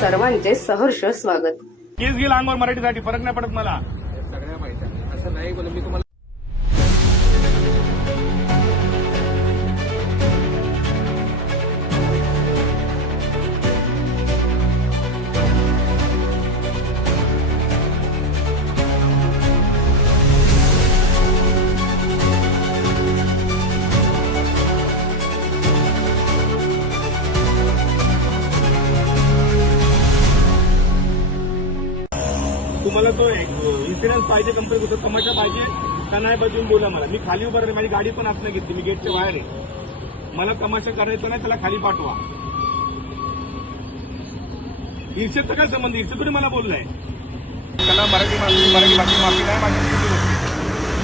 सर्वांचे सहर्ष स्वागत. केस घेईल अंगावर मराठीसाठी फरक नाही पडत मला. सगळ्या माहिती असं नाही बोल मी तुम्हाला तुम्हाला तो इन्सिडेंट पाहिजे कंपनी कुठं तमाशा पाहिजे का नाही बदलून बोला मला. मी खाली उभा राहिले माझी गाडी पण आत नाही घेतली मी गेटच्या बाहेर आहे. मला तमाशा करायचा नाही त्याला खाली पाठवा. ईर्षेचा काय संबंध? ईर्षे तुम्ही मला बोललाय? त्याला मराठी मराठी भाषा माफी नाही माझी.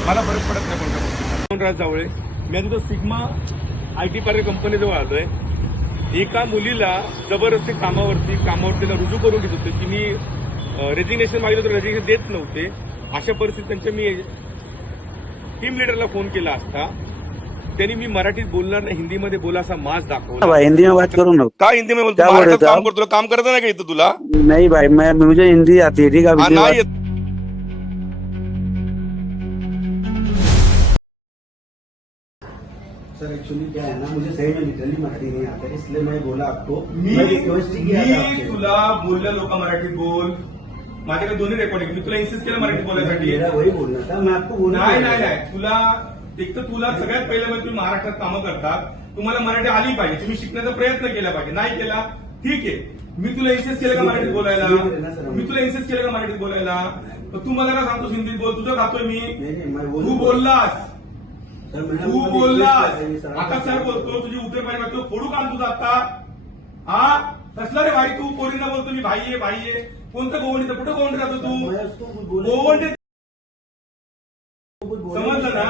मला फरक पडत नाही कोणत्या गोष्टीचा. राज जावळे मी आता सिग्मा आय टी पार्क कंपनीजवळ आलोय. एका मुलीला जबरदस्ती कामावरती कामावरतीला रुजू करून घेत होते की मी रेजिग्नेशन मागितलं तर रेजिग्नेशन देत नव्हते. अशा परिस्थितीत त्यांच्या मी टीम लिडरला फोन केला असता. त्यांनी मी मराठीत बोलणार नाही हिंदीमध्ये बोला असा मास दाखवला. भाई हिंदी में बात करो ना का हिंदी में बोलतो क्या महाराष्ट्रात काम? करतो काम करत नाही का इथं तुला? नहीं भाई मैं मुझे हिंदी आती है ठीक है हा, नाही येत. सर एक्चुअली क्या है ना मुझे सही में लिटरली मराठी नहीं आता इसलिए मैं बोला आपको। मी रिक्वेस्ट ही किया था मी आपसे। तुला बोललं लोक मराठीत बोल. माझ्याकडे दोन्ही रेकॉर्डिंग मी तुला इन्सिस्ट केलं मराठीत बोलायसाठी. मेरा वही बोलना था मैं आपको बोलना नाही नाही नाही. तुला एक तर तुला सगळ्यात पहिलं म्हणजे तुम्ही महाराष्ट्रात कामं करतात. तुम्हाला मराठी आली पाहिजे. तुम्ही शिकण्याचा प्रयत्न केला पाहिजे. नाही केला ठीक आहे. मी तुला इन्सिस्ट केलं का मराठीत बोलायला. मी तुला इन्सिस्ट केलं का मराठीत बोलायला? तर तू मला का सांगतोस हिंदीत बोल. तुझं खातोय मी. तू बोललास. तू बोललास. आता सर बोलतो तुझी उठे पाहिजे. वाटतो फोडू काम तुझं आता? हा? कसला रे भाई तू पोरींना बोलतो मी भाई आहे भाई आहे. कोणतं गोवंडीचं कुठं गोवंडी जातो तू? गोवंडी समजलं ना?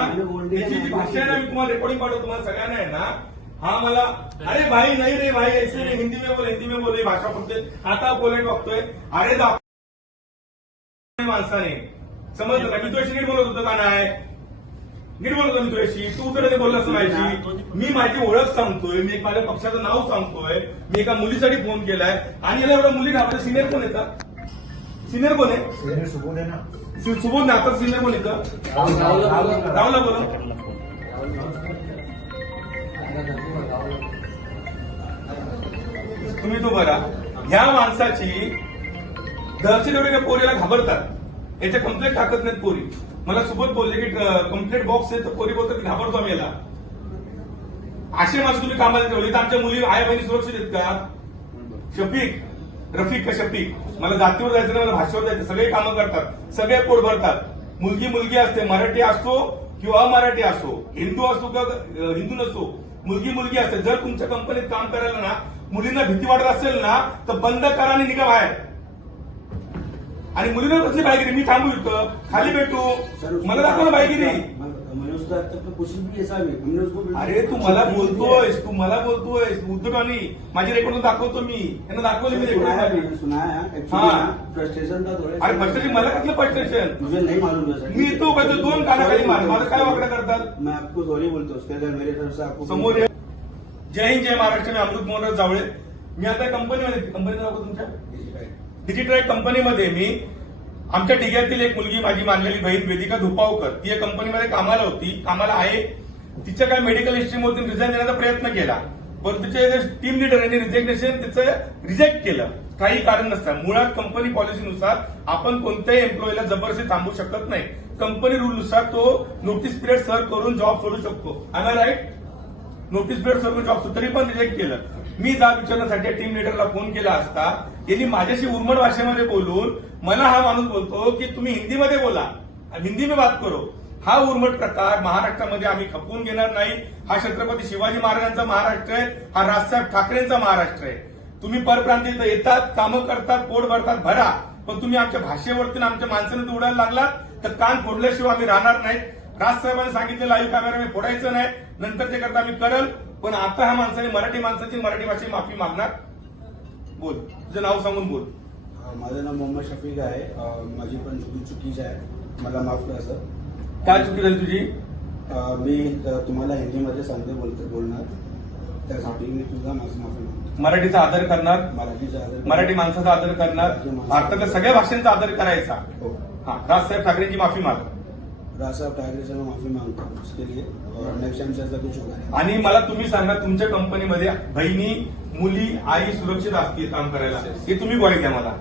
त्याची जी ना, भाषा आहे ना मी तुम्हाला रेकॉर्डिंग पाठवतो तुम्हाला सगळ्यांना आहे ना? हा मला अरे भाई नाही रे भाई ऐसे नाही हिंदी में बोल हिंदी में बोल भाषा बोलते आता बोलायला बघतोय. अरे दा माणसाने. समजलं का? मी तुझ्याशी नीट बोलत होतो का नाही? मी तुझ्याशी? तू तर बोललास माझी मी माझी ओळख सांगतोय मी एक माझ्या पक्षाचं नाव सांगतोय. मी एका मुलीसाठी फोन केलाय. आणि याला एवढ्या मुली घाबरत सिनियर कोण येतात सिनियर कोण आहे? सुबोध है ना. सुबोध नाही आता सिनियर कोण येतं राहुलला बोला तुम्ही तो बरा ह्या माणसाची घरचे जेवढे काही पोरीला घाबरतात. याच्या कंप्लेंट टाकत नाहीत पोरी. मला सोबत बोलले की कंप्लीट बॉक्स आहे तर पोरी बोलतात की घाबरतो आम्ही याला. असे माणसं तुम्ही कामाला ठेवले. तर आमच्या मुली आई बहिणी सुरक्षित आहेत का? शफीक रफीक का शफीक? मला जातीवर जायचं नाही मला भाषेवर जायचं सगळे कामं करतात. सगळे पोट भरतात. मुलगी मुलगी असते मराठी असतो किंवा अमराठी असो हिंदू असो का हिंदू नसो मुलगी मुलगी असते. जर तुमच्या कंपनीत काम करायला ना मुलींना भीती वाटत असेल ना तर बंद करा आणि निघा बाहेर. आणि मुलींना कसली बाईगिरी मी थांबू इथं. खाली भेटू. मला दाखवा ना मैं- बिल्कुल- अरे तू मला बोलतोयस तू मला बोलतोयस. उद्धटानी माझी रेकॉर्ड दाखवतो मी. यांना दाखवले मी हाँ। फ्रस्ट्रेशन अरे फर्स्टेशन मला कसलं फर्स्टेशन मुझे नहीं मालूम सर मी तो काय तो दोन कानाखाली मार. माझं काय वाकडं करतात? मैं आपको सॉरी बोलता समोर. जय हिंद जय महाराष्ट्र. मी अमृत मोहनराव जावळे. मी आता कंपनीमध्ये कंपनी नाव का तुमच्या डिजिट्रॅक कंपनीमध्ये मी आमच्या डिग्यातील एक मुलगी माझी मानलेली बहीण वेदिका धुपावकर ती या कंपनीमध्ये कामाला होती. कामाला आहे. तिच्या काय मेडिकल हिस्ट्रीमधून रिझाईन देण्याचा प्रयत्न केला. पण तिचे टीम लिडर यांनी रिजेक्शन तिचं रिजेक्ट केलं. काही कारण नसतं. मुळात कंपनी पॉलिसीनुसार आपण कोणत्याही एम्प्लॉईला जबरदस्ती थांबू शकत नाही. कंपनी रूलनुसार तो नोटीस पिरियड सर्व करून जॉब सोडू शकतो. आय राईट नोटीस पिरियड सर्व जॉब तरी पण रिजेक्ट केलं. मी जाब विचारण्यासाठी टीम लिडरला फोन केला असता. त्यांनी माझ्याशी उर्मट भाषेमध्ये बोलून मला हा माणूस बोलतो की तुम्ही हिंदीमध्ये बोला. हिंदी में बात करो. हा उर्मट प्रकार महाराष्ट्रामध्ये आम्ही खपवून घेणार नाही. हा छत्रपती शिवाजी महाराजांचा महाराष्ट्र आहे. हा राजसाहेब ठाकरेंचा महाराष्ट्र आहे. तुम्ही परप्रांतीत येतात कामं करतात पोट भरतात भरा. पण तुम्ही आमच्या भाषेवरती आमच्या माणसाने उडायला लागलात तर कान फोडल्याशिवाय आम्ही राहणार नाही राजसाहेबांनी सांगितलेलं लाईव्ह कॅमेरा मी फोडायचं नाही. नंतर ते करता आम्ही करल पण आता ह्या माणसाने मराठी माणसाची मराठी भाषेची माफी मागणार? बोल. तुझं नाव सांगून बोल. माझं नाव मोहम्मद शफीक आहे. अं, माझी पण चुकी चुकीची आहे. मला माफ करा सर. काय चुकी झाली तुझी? अं, मी अं, तुम्हाला हिंदीमध्ये सांगते बोलते बोलणार. त्यासाठी मी तुझा माझं माफी मागतो मराठीचा आदर करणार? मराठीचा आदर मराठी माणसाचा आदर करणार? भारतातल्या सगळ्या भाषांचा आदर करायचा? हो. हा राजसाहेब ठाकरेंची माफी माग. राजसाहेब ठाकरे से मैं माफी मांगता हूँ उसके लिए और नेक्स्ट टाइम से ऐसा कुछ होगा नहीं। आणि मला तुम्ही सांगा तुमच्या कंपनीमध्ये बहिणी मुली आई सुरक्षित असतील काम करायला? हे तुम्ही ग्वाही द्या मला.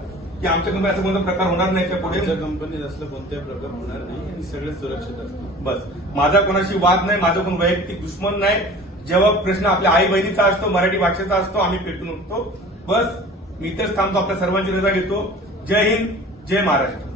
की आमच्या कंपनीत असं कोणता प्रकार होणार नाही का पुढे? आमच्या कंपनीत असलं कोणताही प्रकार होणार नाही आणि सगळे सुरक्षित असतात बस. माझा कोणाशी वाद नाही माझा कोण वैयक्तिक दुश्मन नाही. जेव्हा प्रश्न आपल्या आई बहिणीचा असतो मराठी भाषेचा असतो आम्ही पेटून उठतो. बस. मी इथेच थांबतो आपल्या सर्वांची रजा घेतो. जय हिंद जय महाराष्ट्र.